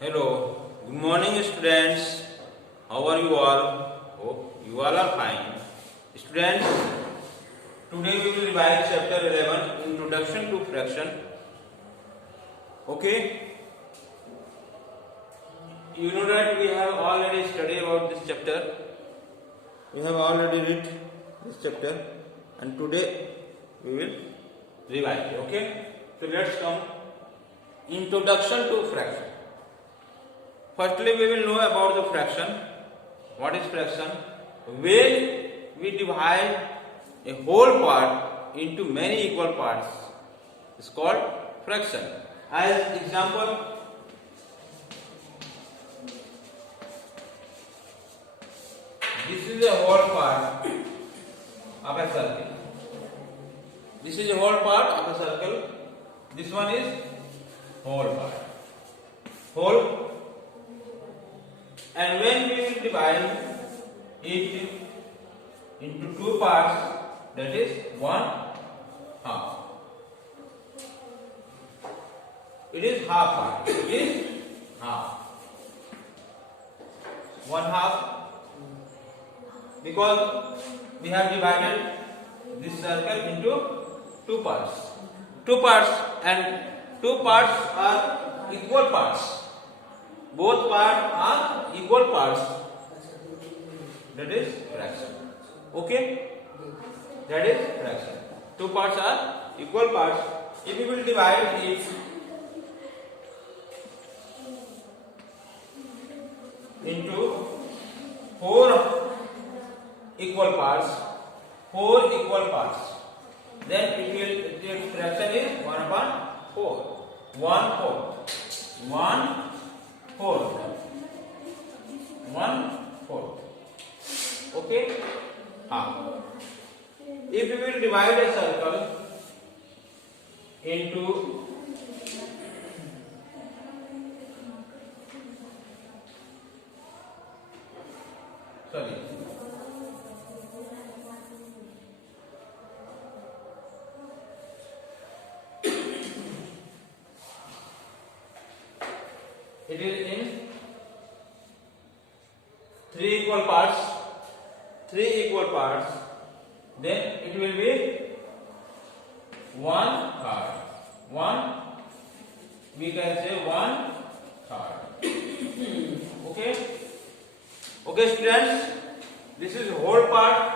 Hello, good morning students. How are you all? Hope you all are fine. Students, today we will revise chapter 11, Introduction to Fraction. Okay? You know that we have already studied about this chapter. We have already read this chapter and today we will revise. Okay? So let's come. Introduction to Fraction. Firstly, we will know about the fraction. What is fraction? When we divide a whole part into many equal parts, it's called fraction. As example, this is a whole part of a circle. This is a whole part of a circle. This one is whole part. Whole. And when we will divide it into two parts, that is one half. It is half part. It is half. One half, because we have divided this circle into two parts. Two parts, and two parts are equal parts. Both parts are equal parts. That is fraction. Okay? That is fraction. Two parts are equal parts. If we will divide it into four equal parts, then its fraction is 1 upon 4. 1/4. Okay? If we will divide a circle into it is in three equal parts, then it will be 1/3. We can say 1/3. Okay students, this is whole part,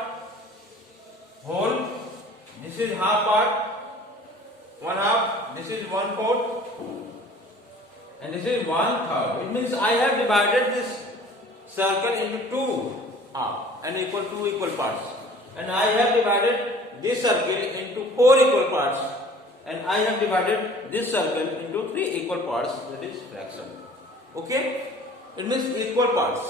this is half part, 1/2, this is 1/4, and this is 1/3. It means I have divided this circle into two equal parts, and I have divided this circle into four equal parts, and I have divided this circle into three equal parts. That is fraction. Okay? It means equal parts.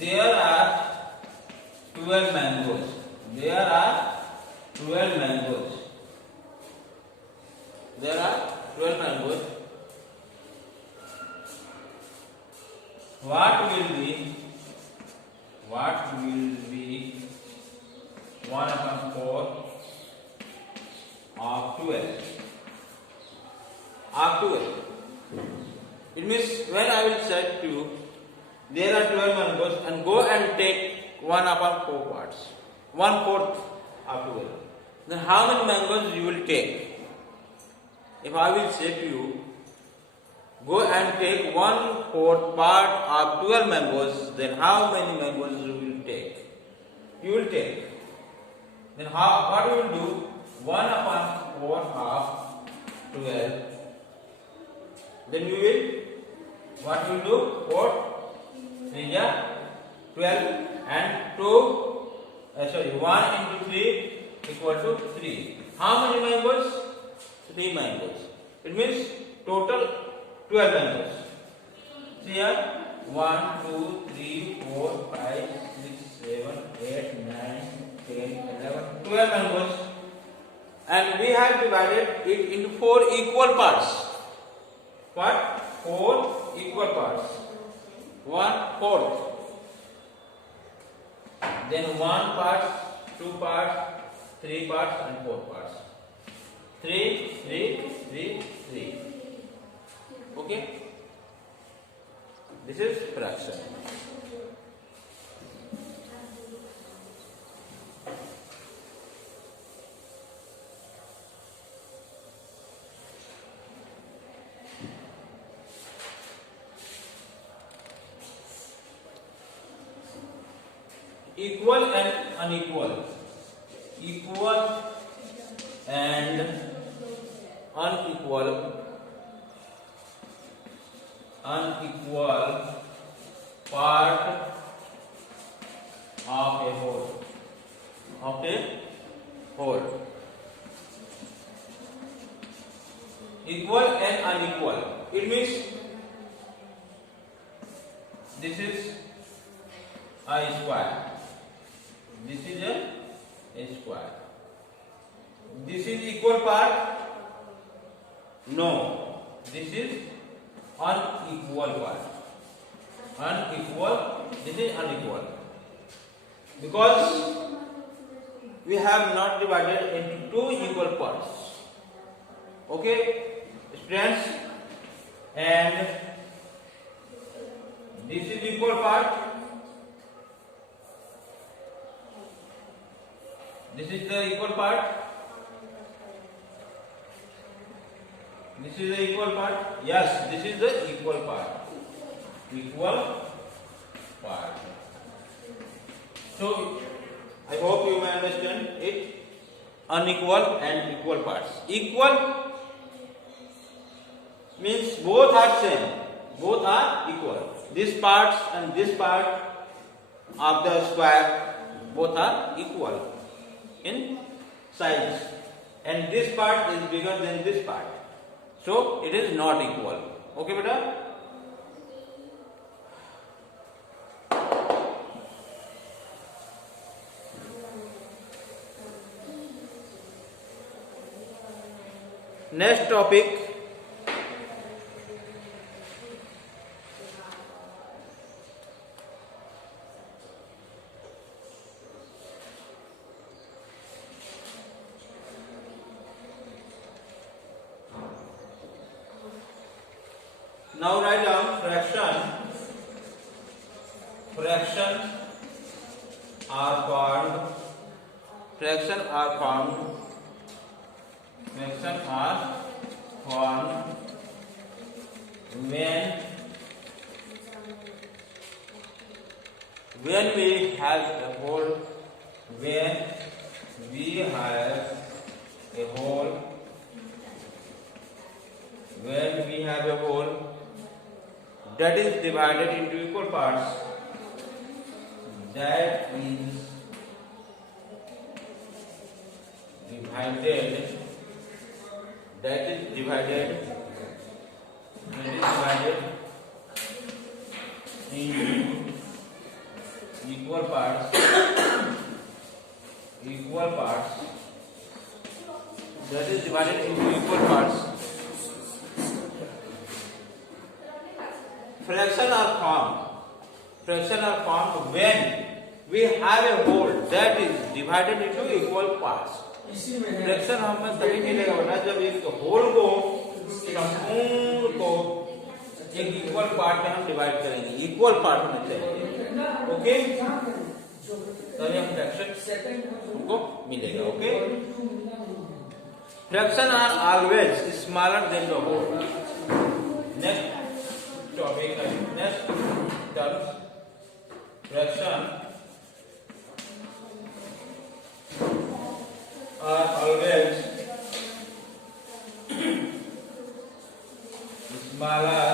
There are 12 mangoes. There are 12 mangoes. What will be 1/4 of 12? It means when I will say to you, there are 12 mangoes, and go and take 1/4 parts, 1/4 of 12. Then how many mangoes you will take? If I will say to you, go and take 1/4 part of 12 mangoes, then how many mangoes you will take? You will take. Then what you will do? 1/4 of 12. Then you will, what you will do? 4 3 12, and 1 into 3 equal to 3. How many mangoes? 3 mangoes. It means total 12 members. See here, 1, 2, 3, 4, 5, 6, 7, 8, 9, 10, 11, 12 members. And we have divided it into 4 equal parts. What? 4 equal parts. 1/4. Then 1 part, 2 parts, 3 parts, and 4 parts. 3, 3, 3, 3. Okay? This is fraction. Equal and unequal. Equal and unequal. Unequal part of a whole. Of a whole. Equal and unequal. It means this is a square. This is a square. This is equal part? No. This is unequal part. Unequal. This is unequal. Because we have not divided into 2 equal parts. Okay, students? And this is equal part. This is the equal part. This is the equal part. Yes, this is the equal part. Equal part. So, I hope you may understand it. Unequal and equal parts. Equal means both are same. Both are equal. This part and this part of the square both are equal in size, and this part is bigger than this part, so it is not equal. Okay beta? Next topic, now write down fraction. Fraction are formed. Fraction are formed. Fraction are formed when we have a whole. When we have a whole. When we have a whole that is divided into equal parts. That is divided. That is divided into equal parts. Equal parts. That is divided into equal parts. Fraction are formed. Fraction are formed when we have a whole that is divided into equal parts. Fraction हमें तभी मिलेगा बेटा जब एक whole को संपूर्ण को एक इक्वल पार्ट में हम डिवाइड करेंगे. इक्वल पार्ट होने चाहिए. ओके, तभी हम फ्रैक्शन हमको मिलेगा. Okay, fraction are always smaller than the whole. Next topic है, next terms, fraction are always smaller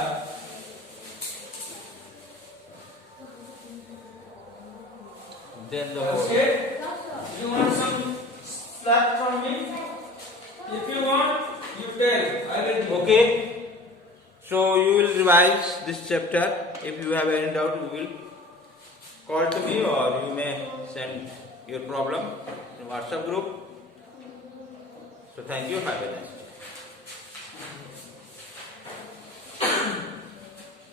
than the whole. You want some slack from me? If you want, you tell. I will do. Okay. So you will revise this chapter. If you have any doubt, you will call to me or you may send your problem in WhatsApp group. So thank you. Have a nice day.